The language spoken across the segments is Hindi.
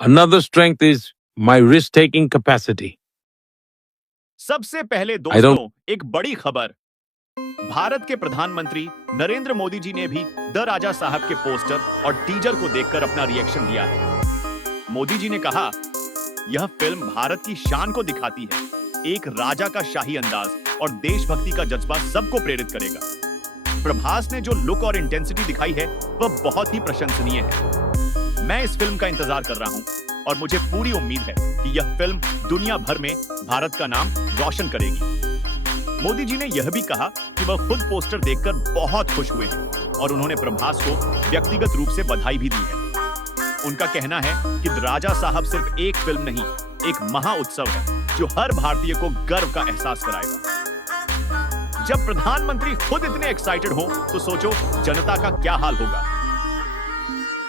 Another strength is my risk-taking capacity. सबसे पहले I दोस्तों don't एक बड़ी खबर। भारत के प्रधानमंत्री नरेंद्र मोदी जी ने भी द राजा साहब के पोस्टर और टीजर को देखकर अपना रिएक्शन दिया है। मोदी जी ने कहा, यह फिल्म भारत की शान को दिखाती है, एक राजा का शाही अंदाज और देशभक्ति का जज्बा सबको प्रेरित करेगा। प्रभास ने जो लुक और इंटेंसिटी दिखाई है वह बहुत ही प्रशंसनीय है। मैं इस फिल्म का इंतजार कर रहा हूं और मुझे पूरी उम्मीद है कि यह फिल्म दुनिया भर में भारत का नाम रोशन करेगी। मोदी जी ने यह भी कहा कि वह खुद पोस्टर देखकर बहुत खुश हुए हैं और उन्होंने प्रभास को व्यक्तिगत रूप से बधाई भी दी है। उनका कहना है कि राजा साहब सिर्फ एक फिल्म नहीं, एक महा उत्सव है जो हर भारतीय को गर्व का एहसास कराएगा। जब प्रधानमंत्री खुद इतने एक्साइटेड हो तो सोचो जनता का क्या हाल होगा।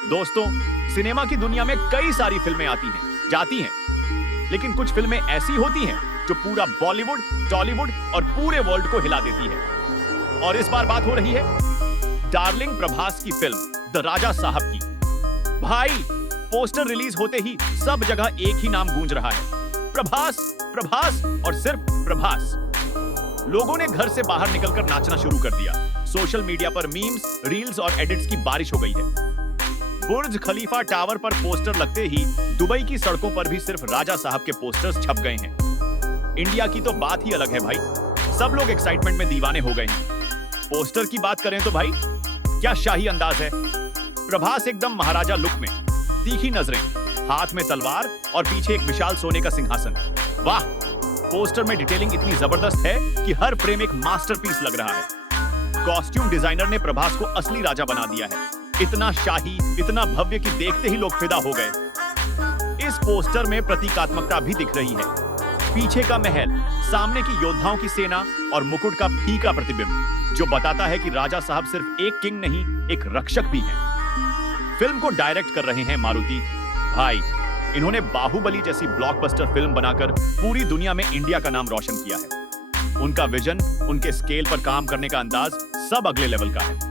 दोस्तों, सिनेमा की दुनिया में कई सारी फिल्में आती हैं, जाती हैं, लेकिन कुछ फिल्में ऐसी होती हैं जो पूरा बॉलीवुड, टॉलीवुड और पूरे वर्ल्ड को हिला देती है। और इस बार बात हो रही है डार्लिंग प्रभास की फिल्म द राजा साहब की। भाई, पोस्टर रिलीज होते ही सब जगह एक ही नाम गूंज रहा है, प्रभास, प्रभास और सिर्फ प्रभास। लोगों ने घर से बाहर निकलकर नाचना शुरू कर दिया। सोशल मीडिया पर मीम्स, रील्स और एडिट्स की बारिश हो गई है। बुर्ज खलीफा टावर पर पोस्टर लगते ही दुबई की सड़कों पर भी सिर्फ राजा साहब के पोस्टर्स छप गए हैं। इंडिया की तो बात ही अलग है भाई, सब लोग एक्साइटमेंट में दीवाने हो गए हैं। पोस्टर की बात करें तो भाई, क्या शाही अंदाज है। प्रभास एकदम महाराजा लुक में, तीखी नजरें, हाथ में तलवार और पीछे एक विशाल सोने का सिंहासन। वाह, पोस्टर में डिटेलिंग इतनी जबरदस्त है कि हर फ्रेम एक मास्टरपीस लग रहा है। कॉस्ट्यूम डिजाइनर ने प्रभास को असली राजा बना दिया है, इतना शाही, इतना भव्य कि देखते ही लोग फिदा हो गए। इस पोस्टर में प्रतीकात्मकता भी दिख रही है, पीछे का महल, सामने की योद्धाओं की सेना और मुकुट का फीका प्रतिबिंब, जो बताता है कि राजा साहब सिर्फ एक किंग नहीं, एक रक्षक भी हैं। फिल्म को डायरेक्ट कर रहे हैं मारुति। भाई, इन्होंने बाहुबली जैसी ब्लॉकबस्टर फिल्म बनाकर पूरी दुनिया में इंडिया का नाम रोशन किया है। उनका विजन, उनके स्केल पर काम करने का अंदाज सब अगले लेवल का है।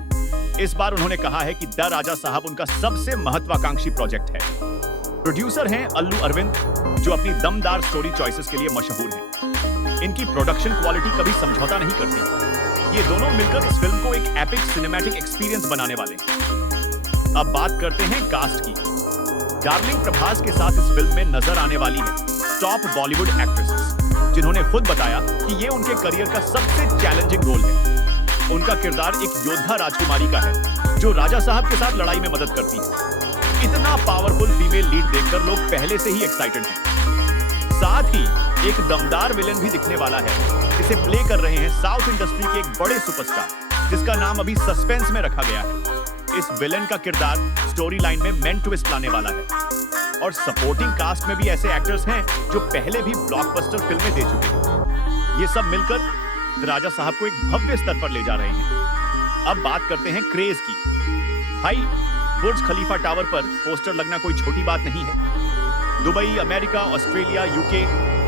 इस बार उन्होंने कहा है कि द राजा साहब उनका सबसे महत्वाकांक्षी प्रोजेक्ट है। प्रोड्यूसर हैं अल्लू अरविंद, जो अपनी दमदार स्टोरी चॉइसेस के लिए मशहूर हैं। इनकी प्रोडक्शन क्वालिटी कभी समझौता नहीं करती। ये दोनों मिलकर इस फिल्म को एक एपिक सिनेमैटिक एक्सपीरियंस बनाने वाले हैं। अब बात करते हैं कास्ट की। डार्लिंग प्रभास के साथ इस फिल्म में नजर आने वाली है टॉप बॉलीवुड एक्ट्रेसेस, जिन्होंने खुद बताया कि ये उनके करियर का सबसे चैलेंजिंग रोल है। उनका किरदार एक योद्धा राजकुमारी का है जो राजा साहब के साथ लड़ाई में मदद करती है। इतना पावरफुल फीमेल लीड देखकर लोग पहले से ही एक्साइटेड हैं। साथ ही एक दमदार विलेन भी दिखने वाला है, जिसे प्ले कर रहे हैं साउथ इंडस्ट्री के एक बड़े सुपरस्टार, जिसका नाम अभी सस्पेंस में रखा गया है। इस विलेन का किरदार स्टोरी लाइन में मेन ट्विस्ट लाने वाला है। और सपोर्टिंग कास्ट में भी ऐसे एक्टर्स हैं जो पहले भी ब्लॉकबस्टर फिल्में दे चुके हैं। ये सब मिलकर राजा साहब को एक भव्य स्तर पर ले जा रहे हैं। अब बात करते हैं क्रेज की। भाई, बुर्ज खलीफा टावर पर पोस्टर लगना कोई छोटी बात नहीं है। दुबई, अमेरिका, ऑस्ट्रेलिया, यूके,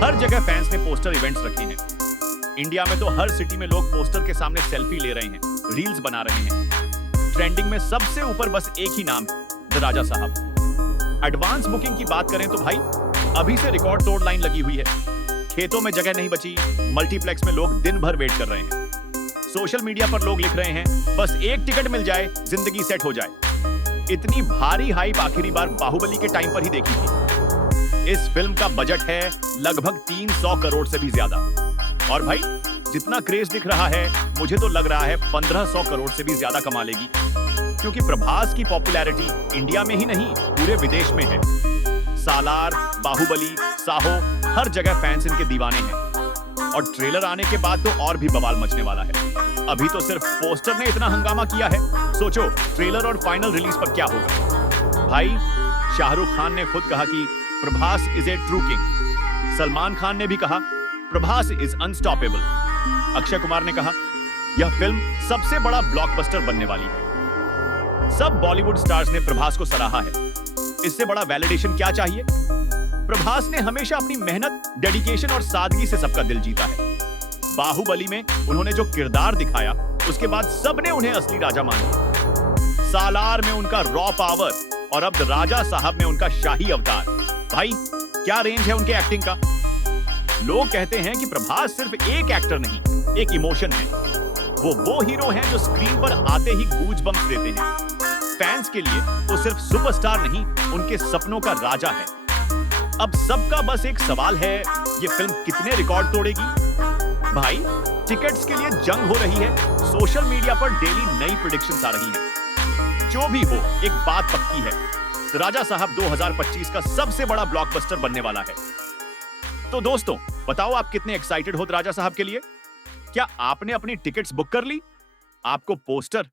हर जगह फैंस ने पोस्टर इवेंट्स रखे हैं। इंडिया में तो हर सिटी में लोग पोस्टर के सामने सेल्फी ले रहे हैं, रील्स बना रहे हैं। ट्रेंडिंग में सबसे ऊपर बस एक ही नाम है, द राजा साहब। एडवांस बुकिंग की बात करें तो भाई, अभी से रिकॉर्ड तोड़ लाइन लगी हुई है। खेतों में जगह नहीं बची, मल्टीप्लेक्स में लोग दिन भर वेट कर रहे हैं। सोशल मीडिया पर लोग लिख रहे हैं, बस एक टिकट मिल जाए, जिंदगी सेट हो जाए। इतनी भारी हाइप आखिरी बार बाहुबली के टाइम पर ही देखी थी। इस फिल्म का बजट है लगभग 300 करोड़ से भी ज्यादा। और भाई, जितना क्रेज दिख रहा है, मुझे तो लग रहा है 1500 करोड़ से भी ज्यादा कमा लेगी, क्योंकि प्रभास की पॉपुलैरिटी इंडिया में ही नहीं, पूरे विदेश में है। सालार, बाहुबली, साहो, हर जगह फैंस इनके दीवाने हैं। और ट्रेलर आने के बाद तो और भी बवाल मचने वाला है। अभी तो सिर्फ पोस्टर ने इतना हंगामा किया है, सोचो ट्रेलर और फाइनल रिलीज पर क्या होगा। भाई, शाहरुख खान ने खुद कहा कि Prabhas is a true king. Salman Khan ने भी कहा प्रभास इज अनस्टॉपेबल। अक्षय कुमार ने कहा यह फिल्म सबसे बड़ा ब्लॉकबस्टर बनने वाली है। सब बॉलीवुड स्टार्स ने प्रभास को सराहा है। इससे बड़ा वैलिडेशन क्या चाहिए। प्रभास ने हमेशा अपनी मेहनत, डेडिकेशन और सादगी से सबका दिल जीता है। बाहुबली में उन्होंने जो किरदार दिखाया, उसके बाद सबने उन्हें असली राजा मान लिया। सालार में उनका रॉ पावर, और अब राजा साहब में उनका शाही अवतार। भाई क्या रेंज है उनके एक्टिंग का। लोग कहते हैं कि प्रभास सिर्फ एक एक्टर नहीं, एक इमोशन है। वो हीरो हैं जो स्क्रीन पर आते ही गूजबम्प्स देते हैं। फैंस के लिए वो सिर्फ सुपरस्टार नहीं, उनके सपनों का राजा है। अब सबका बस एक सवाल है, ये फिल्म कितने रिकॉर्ड तोड़ेगी। भाई टिकट्स के लिए जंग हो रही है, सोशल मीडिया पर डेली नई प्रेडिक्शंस आ रही हैं। जो भी हो, एक बात पक्की है, राजा साहब 2025 का सबसे बड़ा ब्लॉकबस्टर बनने वाला है। तो दोस्तों बताओ, आप कितने एक्साइटेड हो राजा साहब के लिए? क्या आपने अपनी टिकट्स बुक कर ली? आपको पोस्टर